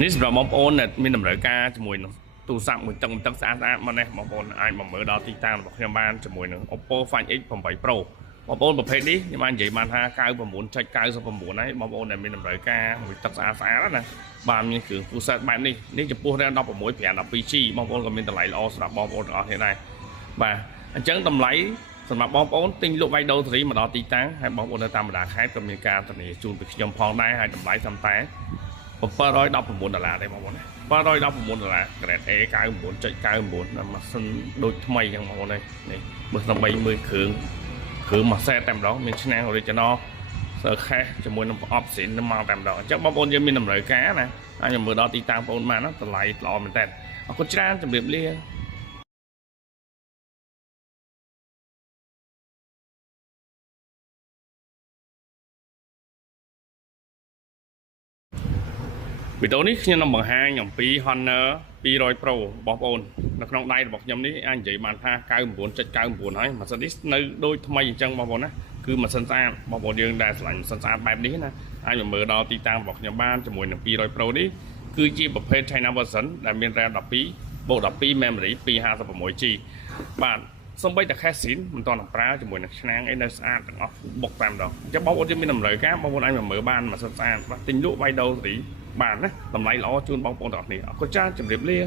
នេះសម្រាប់បងប្អូនដែលមានតម្រូវការជាមួយនឹងទូរស័ព្ទមួយទឹកស្អាតមកនេះបងប្អូនអាចមកមើលដល់ទីតាំងរបស់ខ្ញុំបានជាមួយនឹង Oppo Find X 8 Pro បងប្អូនប្រភេទនេះខ្ញុំបាននិយាយបានថា 99.99 ហើយបងប្អូនដែលមានតម្រូវការមួយទឹកស្អាតណាបានមានគ្រឿង full set បែបនេះចំពោះ RAM 16 512G បងប្អូនក៏មានតម្លៃល្អសម្រាប់បងប្អូនទាំងអស់គ្នាដែរបាទអញ្ចឹងតម្លៃសម្រាប់បងប្អូនទិញលក់វាយដូរសេរីមកដល់ទីតាំងហើយបងប្អូននៅតាមបណ្ដាខេត្តក៏មានការធានាជូនពីខ្ញុំផងដែរហើយតម្លៃតាមតែ$719ទេបងប្អូន$719 Grade A 99.99 ម៉ាស៊ីនដូចថ្មីអញ្ចឹងបងប្អូននេះបើស្ដើម្បីមើលគ្រឿងមួយសេតតែម្ដងមានឆ្នាំង original សើខេសជាមួយនឹងប្រអប់ស៊ីនមកតែម្ដងអញ្ចឹងបងប្អូនយើងមានតម្រូវការណាអាចមើលដល់ទីតាំងបងប្អូនបានណាតម្លៃល្អមែនតើអរគុណច្រើនជម្រាបលាវីដេអូនេះខ្ញុំនឹងបង្ហាញអំពី Honor 200 Pro បងប្អូននៅក្នុងដៃរបស់ខ្ញុំនេះអាចនិយាយបានថា 99.99 ហើយម៉ាស៊ីននេះនៅដូចថ្មីអញ្ចឹងបងប្អូនណាគឺម៉ាស៊ីនស្អាតបងប្អូនយើងដែលឆ្លាញ់ម៉ាស៊ីនស្អាតបែបនេះណាអាចមកមើលដល់ទីតាំងរបស់ខ្ញុំបានជាមួយនឹង200 Pro នេះគឺជាប្រភេទ China version ដែលមាន RAM 12 បូក 12 memory 256G បាទសូម្បីតែ cache មិនទាន់ប្រើជាមួយនឹងឆ្នាំងអីនៅស្អាតទាំងអស់បុកតែម្ដងអញ្ចឹងបងប្អូនយើងមានតម្រូវការបងប្អូនអាចមកមើលបានម៉ាស៊ីនស្អាតបាទទិញលក់វាយដូរសេរីបានណាតម្លៃល្អជូនបងប្អូនទាំងអស់គ្នាអរគុណច្រើនជម្រាបលា